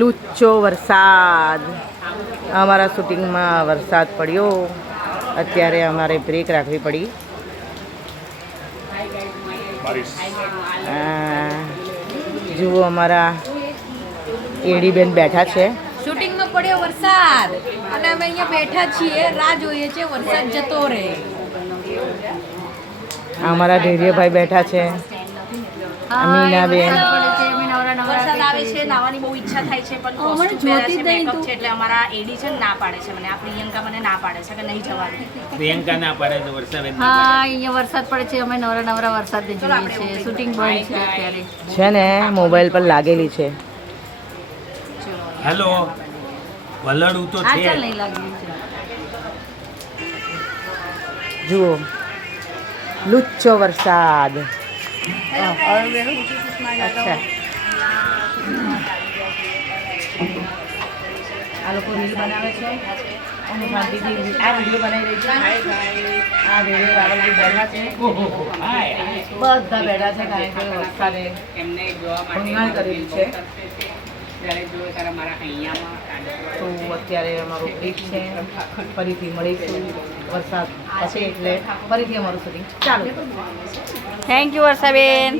લુચ્ચો વરસાદ. અમારા શૂટિંગમાં વરસાદ પડ્યો. અત્યારે અમારે બ્રેક રાખવી પડી. જુઓ અમારા એડીબેન બેઠા છે. શૂટિંગમાં પડ્યો વરસાદ અને અમે અહીંયા બેઠા છીએ, રાહ જોઈએ છે વરસાદ જતો રહે. અમારા ધૈર્યભાઈ બેઠા છે. અમીનાબેન વરસાદ આવે છે, નાવાની બહુ ઈચ્છા થાય છે પણ કોસ્ટ્યુમ પહેર્યા છે, મેકઅપ છે એટલે અમારા એડી છે ને ના પાડે છે મને. આ પ્રિયંકા મને ના પાડે છે કે નહીં જવાનું. પ્રિયંકા ના પાડે તો વરસાદ હા, અહીંયા વરસાદ પડે છે, અમે નવરા વરસાદ જોઈએ છે. શૂટિંગ બંધ છે અત્યારે. છે ને મોબાઈલ પર લાગેલી છે. હેલો, વલડું તો આ છે. ચાલ નહીં લાગ્યું છે. જુઓ લુચ્ચો વરસાદ. અચ્છા, આ લોકો રીલ બનાવે છે અને શાંતિથી આ વિડીયો બનાવી રહી છે. આ વિડીયો રાવલજી બેઠા છે, બધા બેઠા છે કારણ કે વરસાદે ભંગાણ કરેલું છે. તો અત્યારે અમારું બ્રેક છે. ફરીથી મળીશું વરસાદ પછી એટલે ફરીથી અમારું શૂટિંગ ચાલુ. Thank you Varshaben.